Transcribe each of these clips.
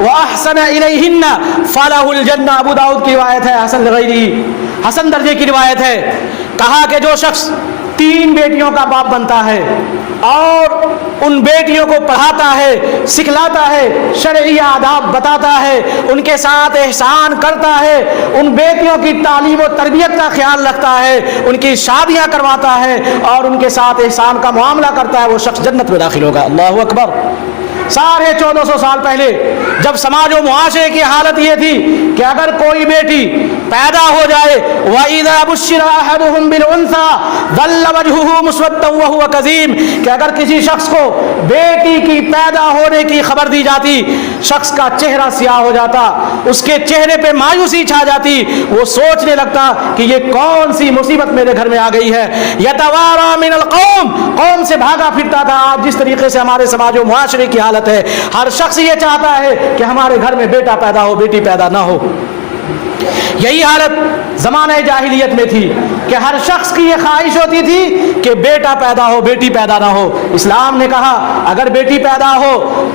وأحسن إليهن فله الجنة۔ ابو داؤد کی روایت ہے، حسن غیری، حسن درجے کی روایت ہے۔ کہا کہ جو شخص 3 بیٹیوں کا باپ بنتا ہے اور ان بیٹیوں کو پڑھاتا ہے، سکھلاتا ہے، شرعی آداب بتاتا ہے، ان کے ساتھ احسان کرتا ہے، ان بیٹیوں کی تعلیم و تربیت کا خیال رکھتا ہے، ان کی شادیاں کرواتا ہے اور ان کے ساتھ احسان کا معاملہ کرتا ہے، وہ شخص جنت میں داخل ہوگا۔ اللہ اکبر۔ 1450 سال پہلے جب سماج و معاشرے کی حالت یہ تھی کہ اگر کوئی بیٹی پیدا ہو جائے وَإِذَا بُشِّرَ أَحَدُهُمْ بِالْأُنثَىٰ ظَلَّ وَجْهُهُ مُسْوَدًّا وَهُوَ كَظِيمٌ، کہ اگر کسی شخص کو بیٹی کی پیدا ہونے کی خبر دی جاتی، شخص کا چہرہ سیاہ ہو جاتا، اس کے چہرے پہ مایوسی چھا جاتی، وہ سوچنے لگتا کہ یہ کون سی مصیبت میرے گھر میں آ گئی ہے۔ يَتَوَارَىٰ مِنَ الْقَوْمِ، قوم سے بھاگا پھرتا تھا۔ آج جس طریقے سے ہمارے سماج و معاشرے کی حالت ہے، ہر شخص یہ چاہتا ہے کہ ہمارے گھر میں بیٹا پیدا ہو، بیٹی پیدا نہ ہو۔ یہی حالت زمانہ جاہلیت میں تھی کہ ہر شخص کی یہ خواہش ہوتی تھی کہ بیٹا پیدا ہو، بیٹی پیدا نہ ہو۔ اسلام نے کہا اگر بیٹی پیدا ہو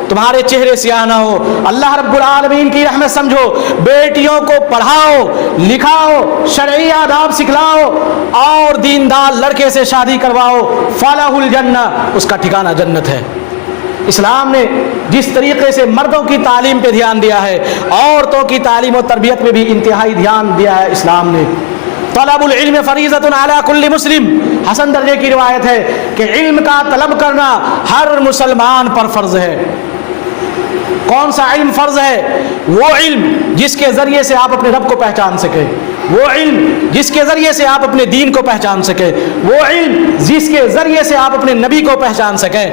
تمہارے چہرے سیاہ نہ ہو، اللہ رب العالمین کی رحمت سمجھو، بیٹیوں کو پڑھاؤ، لکھاؤ، شرعی آداب سکھلاؤ اور دیندار لڑکے سے شادی کرواؤ، فلاح الجنہ، اس کا ٹھکانہ جنت ہے۔ اسلام نے جس طریقے سے مردوں کی تعلیم پہ دھیان دیا ہے، عورتوں کی تعلیم و تربیت میں بھی انتہائی دھیان دیا ہے اسلام نے۔ طلب العلم فریضۃ علی کل مسلم، حسن درجے کی روایت ہے کہ علم کا طلب کرنا ہر مسلمان پر فرض ہے۔ کون سا علم فرض ہے؟ وہ علم جس کے ذریعے سے آپ اپنے رب کو پہچان سکیں، وہ علم جس کے ذریعے سے آپ اپنے دین کو پہچان سکیں، وہ علم جس کے ذریعے سے آپ اپنے نبی کو پہچان سکیں۔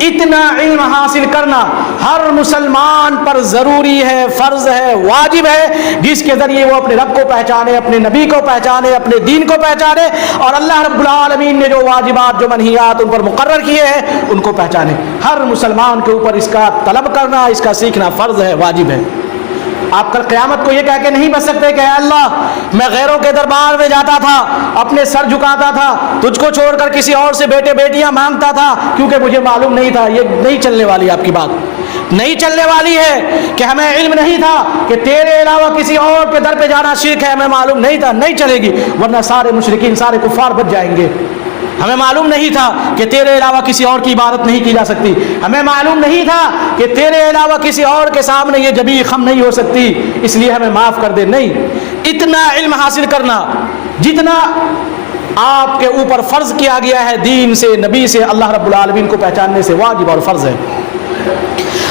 اتنا علم حاصل کرنا ہر مسلمان پر ضروری ہے، فرض ہے، واجب ہے، جس کے ذریعے وہ اپنے رب کو پہچانے، اپنے نبی کو پہچانے، اپنے دین کو پہچانے اور اللہ رب العالمین نے جو واجبات، جو منہیات ان پر مقرر کیے ہیں ان کو پہچانے۔ ہر مسلمان کے اوپر اس کا طلب کرنا، اس کا سیکھنا فرض ہے، واجب ہے۔ آپ کل قیامت کو یہ کہہ کے نہیں بچ سکتے کہ اے اللہ میں غیروں کے دربار میں جاتا تھا، اپنے سر جھکاتا تھا، تجھ کو چھوڑ کر کسی اور سے بیٹے بیٹیاں مانگتا تھا کیونکہ مجھے معلوم نہیں تھا۔ یہ نہیں چلنے والی، آپ کی بات نہیں چلنے والی ہے کہ ہمیں علم نہیں تھا کہ تیرے علاوہ کسی اور کے در پہ جانا شرک ہے، ہمیں معلوم نہیں تھا، نہیں چلے گی، ورنہ سارے مشرکین، سارے کفار بچ جائیں گے۔ ہمیں معلوم نہیں تھا کہ تیرے علاوہ کسی اور کی عبادت نہیں کی جا سکتی، ہمیں معلوم نہیں تھا کہ تیرے علاوہ کسی اور کے سامنے یہ جبین خم نہیں ہو سکتی، اس لیے ہمیں معاف کر دے۔ نہیں، اتنا علم حاصل کرنا جتنا آپ کے اوپر فرض کیا گیا ہے دین سے، نبی سے، اللہ رب العالمین کو پہچاننے سے واجب اور فرض ہے۔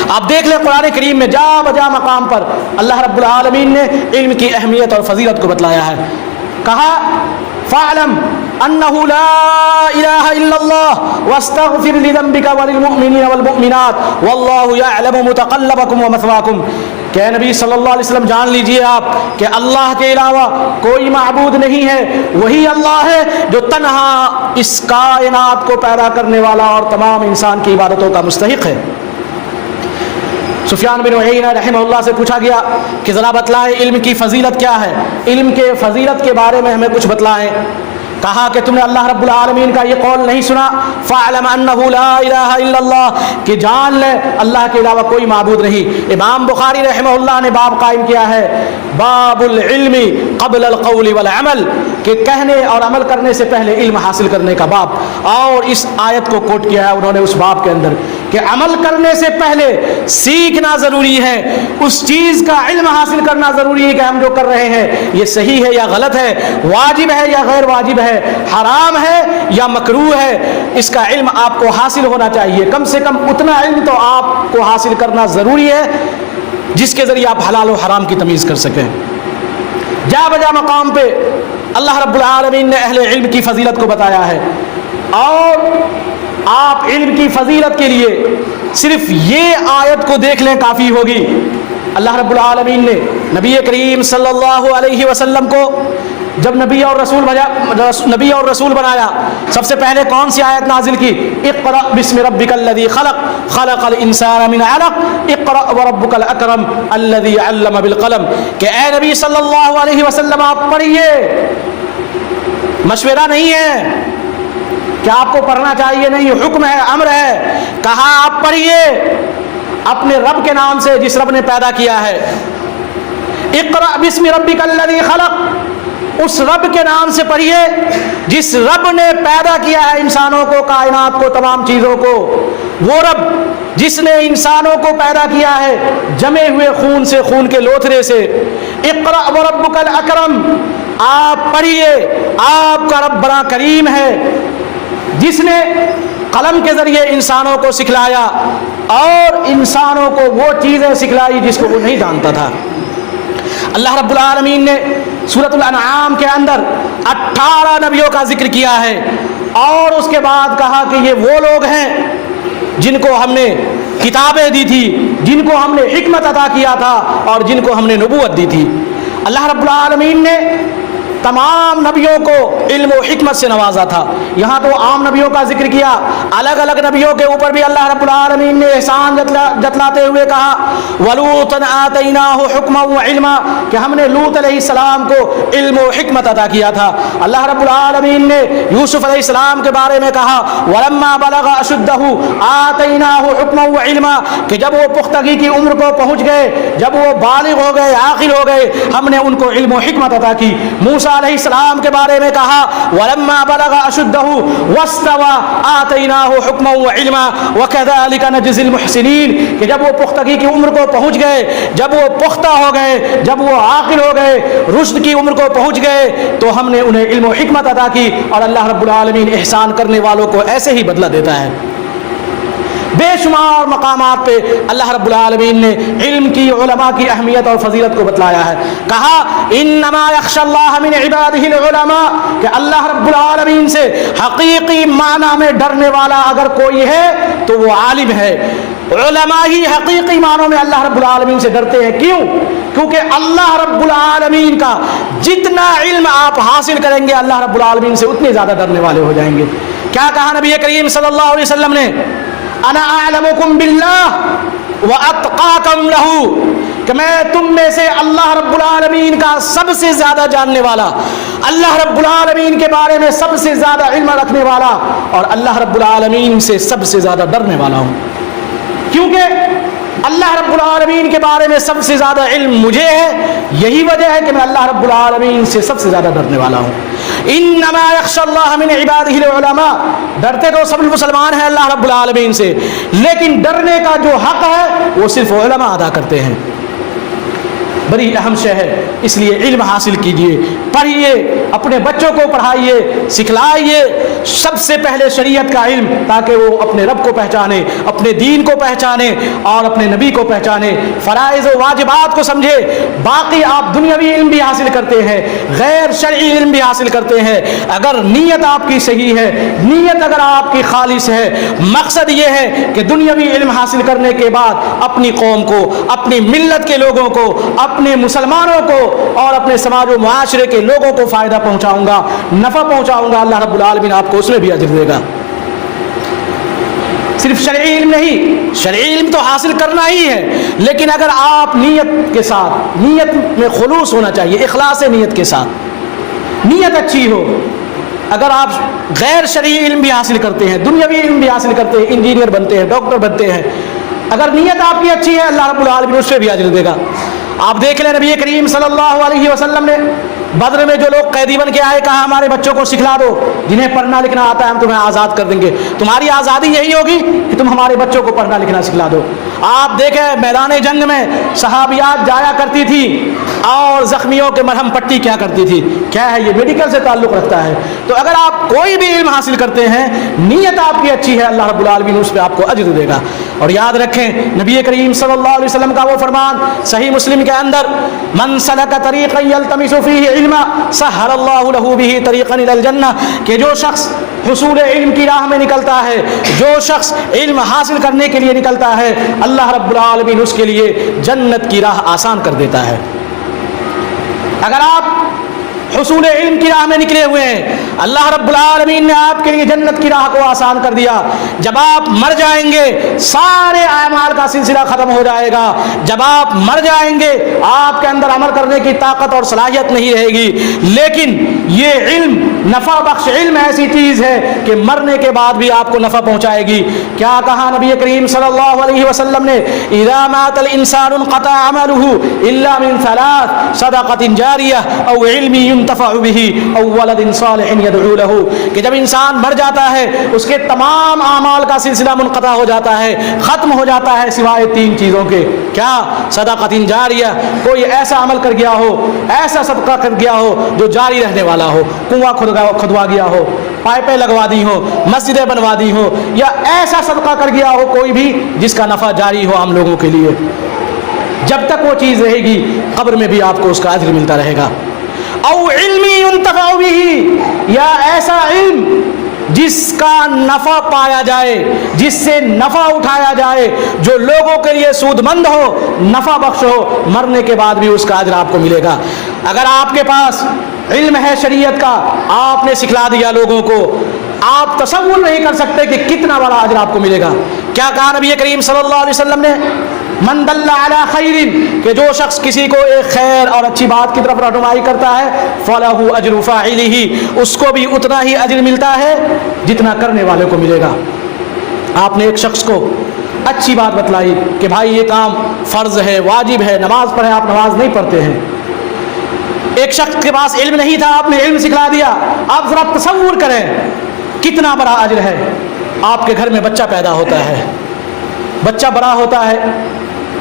آپ دیکھ لیں قرآن کریم میں جا بجا مقام پر اللہ رب العالمین نے علم کی اہمیت اور فضیلت کو بتلایا ہے۔ کہا فَاعْلَمْ أَنَّهُ لَا إِلَهَ إِلَّا اللَّهُ وَاسْتَغْفِرْ لِذَنبِكَ وَلِلْمُؤْمِنِينَ وَالْمُؤْمِنَاتِ وَاللَّهُ يَعْلَمُ مُتَقَلَّبَكُمْ وَمَثْوَاكُمْ کہ نبی صلی اللہ علیہ وسلم جان لیجئے آپ کہ اللہ کے علاوہ کوئی معبود نہیں ہے، وہی اللہ ہے جو تنہا اس کائنات کو پیدا کرنے والا اور تمام انسان کی عبادتوں کا مستحق ہے۔ سفیان بن عیینہ رحمہ اللہ سے پوچھا گیا کہ ذرا بتلائیں علم کی فضیلت کیا ہے، علم کے فضیلت کے بارے میں ہمیں کچھ بتلائیں۔ کہا کہ تم نے اللہ رب العالمین کا یہ قول نہیں سنا فَاعْلَمْ أَنَّهُ لَا إِلَهَ إِلَّا اللَّهُ کہ جان لے اللہ کے علاوہ کوئی معبود نہیں۔ امام بخاری رحمہ اللہ نے باب قائم کیا ہے باب العلم قبل القول والعمل، کہ کہنے اور عمل کرنے سے پہلے علم حاصل کرنے کا باب، اور اس آیت کو کوٹ کیا ہے انہوں نے اس باب کے اندر کہ عمل کرنے سے پہلے سیکھنا ضروری ہے، اس چیز کا علم حاصل کرنا ضروری ہے کہ ہم جو کر رہے ہیں یہ صحیح ہے یا غلط ہے، واجب ہے یا غیر واجب ہے، حرام ہے یا مکروہ ہے، اس کا علم آپ کو حاصل ہونا چاہیے۔ کم سے کم اتنا علم تو آپ کو حاصل کرنا ضروری ہے جس کے ذریعے آپ حلال و حرام کی تمیز کر سکیں۔ جا بجا مقام پہ اللہ رب العالمین نے اہل علم کی فضیلت کو بتایا ہے، اور آپ علم کی فضیلت کے لیے صرف یہ آیت کو دیکھ لیں کافی ہوگی۔ اللہ رب العالمین نے نبی کریم صلی اللہ علیہ وسلم کو جب نبی اور رسول بنایا، سب سے پہلے کون سی آیت نازل کی؟ اقرأ بسم ربک الذی خلق خلق الانسان من علق اقرأ وربک الاکرم الذی علم بالقلم، کہ اے نبی صلی اللہ علیہ وسلم آپ پڑھیے، مشورہ نہیں ہے کہ آپ کو پڑھنا چاہیے، نہیں، حکم ہے، امر ہے، کہا آپ پڑھیے اپنے رب کے نام سے جس رب نے پیدا کیا ہے. اقرأ بسم ربک الذی خلق، اس رب کے نام سے پڑھیے جس رب نے پیدا کیا ہے انسانوں کو، کائنات کو، تمام چیزوں کو. وہ رب جس نے انسانوں کو پیدا کیا ہے جمے ہوئے خون سے، خون کے لوتھڑے سے. اقرأ وربک الاکرم، آپ پڑھیے، آپ کا رب بڑا کریم ہے جس نے قلم کے ذریعے انسانوں کو سکھلایا اور انسانوں کو وہ چیزیں سکھلائی جس کو وہ نہیں جانتا تھا. اللہ رب العالمین نے سورۃ الانعام کے اندر 18 نبیوں کا ذکر کیا ہے اور اس کے بعد کہا کہ یہ وہ لوگ ہیں جن کو ہم نے کتابیں دی تھی، جن کو ہم نے حکمت عطا کیا تھا اور جن کو ہم نے نبوت دی تھی. اللہ رب العالمین نے تمام نبیوں کو علم و حکمت سے نوازا تھا. یہاں تو عام نبیوں کا ذکر کیا، الگ الگ نبیوں کے اوپر بھی اللہ رب العالمین نے احسان جتلاتے ہوئے کہا وَلُوطًا آتَيْنَاهُ حُكْمًا وَعِلْمًا، کہ ہم نے لوط علیہ السلام کو علم و حکمت عطا کیا تھا. اللہ رب العالمین نے یوسف علیہ السلام کے بارے میں کہا وَلَمَّا بَلَغَ أَشُدَّهُ آتَيْنَاهُ حُكْمًا وَعِلْمًا، کہ جب وہ پختگی کی عمر کو پہنچ گئے، جب وہ بالغ ہو گئے، عاقل ہو گئے، ہم نے ان کو علم و حکمت عطا کی. موسیٰ علیہ السلام کے بارے میں کہا وَلَمَّا بَلَغَ أَشُدَّهُ وَاسْتَوَىٰ آتَيْنَاهُ حُكْمًا وَعِلْمًا وَكَذَٰلِكَ نَجْزِي الْمُحْسِنِينَ، کہ جب وہ پختگی کی عمر کو پہنچ گئے، جب وہ پختہ ہو گئے، جب وہ عاقل ہو گئے، رشد کی عمر کو پہنچ گئے تو ہم نے انہیں علم و حکمت عطا کی. اور اللہ رب العالمین احسان کرنے والوں کو ایسے ہی بدلہ دیتا ہے. بے شمار مقامات پہ اللہ رب العالمین نے علم کی، علماء کی اہمیت اور فضیلت کو بتلایا ہے. کہا انما یخشی اللہ من عبادہ العلماء، کہ اللہ رب العالمین سے حقیقی معنی میں ڈرنے والا اگر کوئی ہے تو وہ عالم ہے. علماء ہی حقیقی معنوں میں اللہ رب العالمین سے ڈرتے ہیں. کیوں؟ کیونکہ اللہ رب العالمین کا جتنا علم آپ حاصل کریں گے اللہ رب العالمین سے اتنے زیادہ ڈرنے والے ہو جائیں گے. کیا کہا نبی کریم صلی اللہ علیہ وسلم نے؟ انا اعلمکم باللہ واتقاکم لہ، کہ میں تم میں سے اللہ رب العالمین کا سب سے زیادہ جاننے والا، اللہ رب العالمین کے بارے میں سب سے زیادہ علم رکھنے والا اور اللہ رب العالمین سے سب سے زیادہ ڈرنے والا ہوں. کیونکہ اللہ رب العالمین کے بارے میں سب سے زیادہ علم مجھے ہے، یہی وجہ ہے کہ میں اللہ رب العالمین سے سب سے زیادہ ڈرنے والا ہوں. انما یخشی اللہ من عبادہ العلماء، ڈرتے تو سب مسلمان ہیں اللہ رب العالمین سے، لیکن ڈرنے کا جو حق ہے وہ صرف علماء ادا کرتے ہیں. بڑی اہم شے ہے، اس لیے علم حاصل کیجئے، پڑھیے، اپنے بچوں کو پڑھائیے، سکھلائیے سب سے پہلے شریعت کا علم، تاکہ وہ اپنے رب کو پہچانے، اپنے دین کو پہچانے اور اپنے نبی کو پہچانے، فرائض و واجبات کو سمجھے. باقی آپ دنیاوی علم بھی حاصل کرتے ہیں، غیر شرعی علم بھی حاصل کرتے ہیں، اگر نیت آپ کی صحیح ہے، نیت اگر آپ کی خالص ہے، مقصد یہ ہے کہ دنیاوی علم حاصل کرنے کے بعد اپنی قوم کو، اپنی ملت کے لوگوں کو، اپنے مسلمانوں کو اور اپنے سماج و معاشرے کے لوگوں کو فائدہ پہنچاؤں گا، نفع پہنچاؤں گا، اللہ رب العالمین آپ کو اس میں بھی اجر دے گا. صرف شرعی علم نہیں، شرعی علم تو حاصل کرنا ہی ہے، لیکن اگر آپ نیت کے ساتھ، نیت میں خلوص ہونا چاہیے، اخلاص نیت کے ساتھ، نیت اچھی ہو. اگر آپ غیر شرعی علم بھی حاصل کرتے ہیں، دنیاوی علم بھی حاصل کرتے ہیں، انجینئر بنتے ہیں، ڈاکٹر بنتے ہیں، اگر نیت آپ کی اچھی ہے اللہ رب العالمین اس پہ بھی اجر دے گا. آپ دیکھ لیں نبی کریم صلی اللہ علیہ وسلم نے بدر میں جو لوگ قیدی بن کے آئے کہا ہمارے بچوں کو سکھلا دو، جنہیں پڑھنا لکھنا آتا ہے ہم تمہیں آزاد کر دیں گے. تمہاری آزادی یہی ہوگی کہ تم ہمارے بچوں کو پڑھنا لکھنا سکھلا دو. آپ دیکھیں میدان جنگ میں صحابیات جایا کرتی تھی اور زخمیوں کے مرہم پٹی کیا کرتی تھی. کیا ہے یہ میڈیکل سے تعلق رکھتا ہے. تو اگر آپ کوئی بھی علم حاصل کرتے ہیں، نیت آپ کی اچھی ہے، اللہ رب العالمین اس پہ آپ کو اجر دے گا. اور یاد رکھیں نبی کریم صلی اللہ علیہ وسلم کا وہ فرمان صحیح مسلم کے اندر من سلک طریقا یلتمس فیہ علما سہل اللہ لہ بہ طریقا الی الجنہ، کہ جو شخص حصول علم کی راہ میں نکلتا ہے، جو شخص علم حاصل کرنے کے لیے نکلتا ہے، اللہ رب العالمین اس کے لیے جنت کی راہ آسان کر دیتا ہے. اگر آپ حصول علم کی راہ میں نکلے ہوئے ہیں، اللہ رب العالمین نے آپ کے لیے جنت کی راہ کو آسان کر دیا. جب آپ مر جائیں گے سارے اعمال کا سلسلہ ختم ہو جائے گا. جب آپ مر جائیں گے آپ کے اندر عمل کرنے کی طاقت اور صلاحیت نہیں رہے گی. لیکن یہ علم نفع بخش علم ایسی چیز ہے کہ مرنے کے بعد بھی آپ کو نفع پہنچائے گی. کیا کہا نبی کریم صلی اللہ علیہ وسلم نے؟ اذا مات الانسان انقطع عمله الا من ثلاث صدقۃ جاریہ او علم ينتفع به او ولد صالح يدعو له. کہ جب انسان مر جاتا ہے اس کے تمام اعمال کا سلسلہ منقطع ہو جاتا ہے, ختم ہو جاتا ہے سوائے تین چیزوں کے. کیا؟ صدقۃ جاریہ, کوئی ایسا عمل کر گیا ہو, ایسا صدقہ کر گیا ہو جو جاری رہنے والا ہو, کنواں کھدوا گیا ہو, پائپیں لگوا دی ہو, مسجدیں بنوا دی ہو, یا ایسا صدقہ کر گیا ہو کوئی بھی جس کا نفع جاری ہو عام لوگوں کے لیے. جب تک وہ چیز رہے گی قبر میں بھی آپ کو اس کا اجر ملتا رہے گا. او علم ينتفع به, یا ایسا علم جس کا نفع پایا جائے, جس سے نفع اٹھایا جائے, جو لوگوں کے لیے سود مند ہو, نفع بخش ہو, مرنے کے بعد بھی اس کا اجر آپ کو ملے گا. اگر آپ کے پاس علم ہے شریعت کا, آپ نے سکھلا دیا لوگوں کو, آپ تصور نہیں کر سکتے کہ کتنا بڑا اجر آپ کو ملے گا. کیا کہا نبی کریم صلی اللہ علیہ وسلم نے؟ من دل علی خیر, کہ جو شخص کسی کو ایک خیر اور اچھی بات کی طرف رہنمائی کرتا ہے, فلہ اجر فاعلہ, اس کو بھی اتنا ہی اجر ملتا ہے جتنا کرنے والے کو ملے گا. آپ نے ایک شخص کو اچھی بات بتلائی کہ بھائی یہ کام فرض ہے, واجب ہے, نماز پڑھیں, آپ نماز نہیں پڑھتے ہیں. ایک شخص کے پاس علم نہیں تھا, آپ نے علم سکھلا دیا. آپ ذرا تصور کریں کتنا بڑا اجر ہے. آپ کے گھر میں بچہ پیدا ہوتا ہے, بچہ بڑا ہوتا ہے,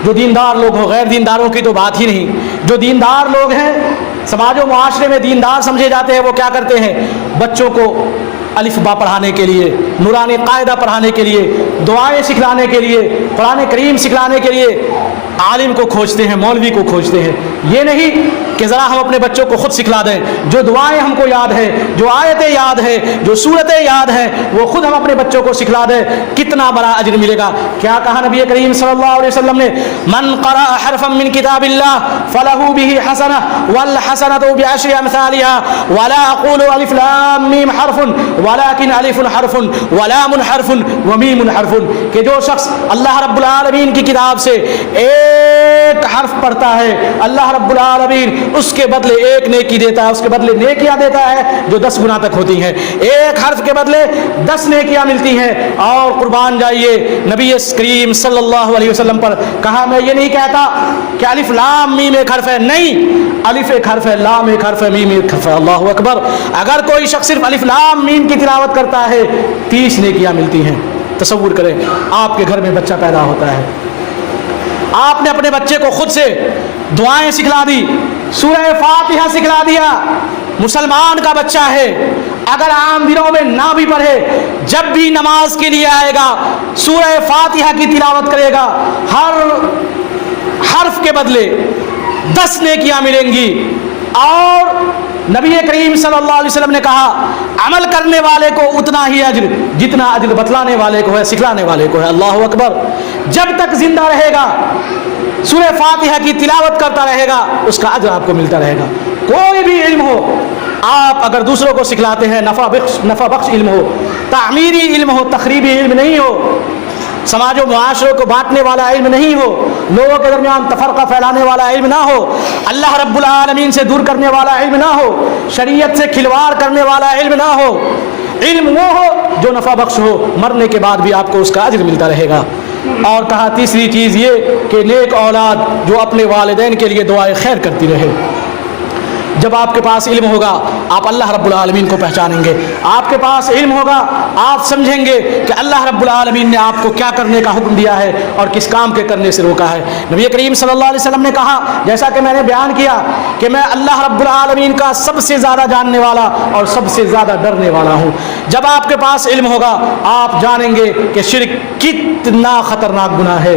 جو دیندار لوگ ہو, غیر دینداروں کی تو بات ہی نہیں, جو دیندار لوگ ہیں, سماج و معاشرے میں دیندار سمجھے جاتے ہیں, وہ کیا کرتے ہیں؟ بچوں کو الف با پڑھانے کے لیے, نورانی قاعدہ پڑھانے کے لیے, دعائیں سکھلانے کے لیے, قرآن کریم سکھلانے کے لیے عالم کو کھوجتے ہیں, مولوی کو کھوجتے ہیں. یہ نہیں کہ ذرا ہم اپنے بچوں کو خود سکھلا دیں, جو دعائیں ہم کو یاد ہے, جو آیتیں یاد ہے, جو سورتیں یاد ہیں, وہ خود ہم اپنے بچوں کو سکھلا دیں, کتنا بڑا اجر ملے گا. کیا کہا نبی کریم صلی اللہ علیہ وسلم نے؟ من قرأ حرفا من کتاب اللہ فلہ بہ حسنہ والحسنۃ بعشر امثالها, ولا اقول الف لام میم حرف ولكن الف حرف ولام حرف ومیم حرف, کہ جو شخص اللہ رب العالمین کی کتاب سے ایک حرف پڑھتا ہے, اللہ رب العالمین اس کے بدلے ایک نیکی دیتا ہے, اس کے بدلے نیکیاں دیتا ہے جو 10 گنا تک ہوتی ہیں. ایک حرف کے بدلے 10 نیکیاں ملتی ہیں. اور قربان جائیے نبی کریم صلی اللہ علیہ وسلم پر. کہا میں یہ نہیں کہتا کہ الف لام میم ایک حرف ہے, نہیں, الف ایک حرف ہے, لام ایک حرف ہے, میم ایک حرف ہے. اللہ اکبر. اگر کوئی شخص صرف الف لام میم کی تلاوت کرتا ہے 30 نیکیاں ملتی ہیں. تصور کریں آپ کے گھر میں بچہ پیدا ہوتا ہے, آپ نے اپنے بچے کو خود سے دعائیں سکھلا دی, سورہ فاتحہ سکھلا دیا. مسلمان کا بچہ ہے, اگر عام دنوں میں نہ بھی پڑھے, جب بھی نماز کے لیے آئے گا سورہ فاتحہ کی تلاوت کرے گا, ہر حرف کے بدلے 10 نیکیاں ملیں گی. اور نبی کریم صلی اللہ علیہ وسلم نے کہا عمل کرنے والے کو اتنا ہی اجر جتنا اجر بتلانے والے کو ہے, سکھلانے والے کو ہے. اللہ اکبر. جب تک زندہ رہے گا سورہ فاتحہ کی تلاوت کرتا رہے گا, اس کا اجر آپ کو ملتا رہے گا. کوئی بھی علم ہو, آپ اگر دوسروں کو سکھلاتے ہیں, نفع بخش علم ہو, تعمیری علم ہو, تخریبی علم نہیں ہو, سماج و معاشرے کو بانٹنے والا علم نہیں ہو, لوگوں کے درمیان تفرقہ پھیلانے والا علم نہ ہو, اللہ رب العالمین سے دور کرنے والا علم نہ ہو, شریعت سے کھلواڑ کرنے والا علم نہ ہو, علم وہ ہو جو نفع بخش ہو, مرنے کے بعد بھی آپ کو اس کا اجر ملتا رہے گا. اور کہا تیسری چیز یہ کہ نیک اولاد جو اپنے والدین کے لیے دعائیں خیر کرتی رہے. جب آپ کے پاس علم ہوگا آپ اللہ رب العالمین کو پہچانیں گے, آپ کے پاس علم ہوگا آپ سمجھیں گے کہ اللہ رب العالمین نے آپ کو کیا کرنے کا حکم دیا ہے اور کس کام کے کرنے سے روکا ہے. نبی کریم صلی اللہ علیہ وسلم نے کہا, جیسا کہ میں نے بیان کیا, کہ میں اللہ رب العالمین کا سب سے زیادہ جاننے والا اور سب سے زیادہ ڈرنے والا ہوں. جب آپ کے پاس علم ہوگا آپ جانیں گے کہ شرک کتنا خطرناک گناہ ہے,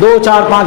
2, 4, 5,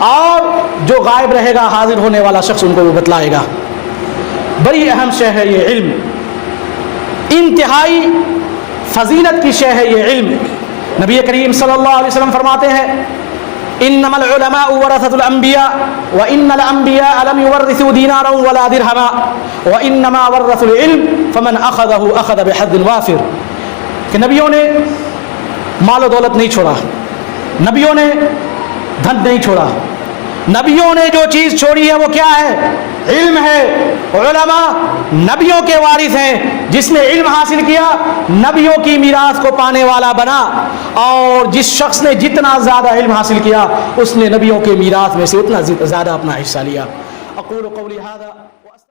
اور جو غائب رہے گا حاضر ہونے والا شخص ان کو وہ بتلائے گا. بڑی اہم شے ہے یہ علم، انتہائی فضیلت کی شے ہے یہ علم. نبی کریم صلی اللہ علیہ وسلم فرماتے ہیں انما العلماء ورثة الانبیاء وان الانبیاء لم يورثوا دینارا ولا درہما وانما ورثوا العلم فمن اخذه اخذ بحظ وافر. کہ نبیوں نے مال و دولت نہیں چھوڑا، نبیوں نے دھن نہیں چھوڑا، نبیوں نے جو چیز چھوڑی ہے وہ کیا ہے؟ علم ہے. علماء نبیوں کے وارث ہیں. جس نے علم حاصل کیا نبیوں کی میراث کو پانے والا بنا، اور جس شخص نے جتنا زیادہ علم حاصل کیا اس نے نبیوں کے میراث میں سے اتنا زیادہ اپنا حصہ لیا. اقول قولی ھذا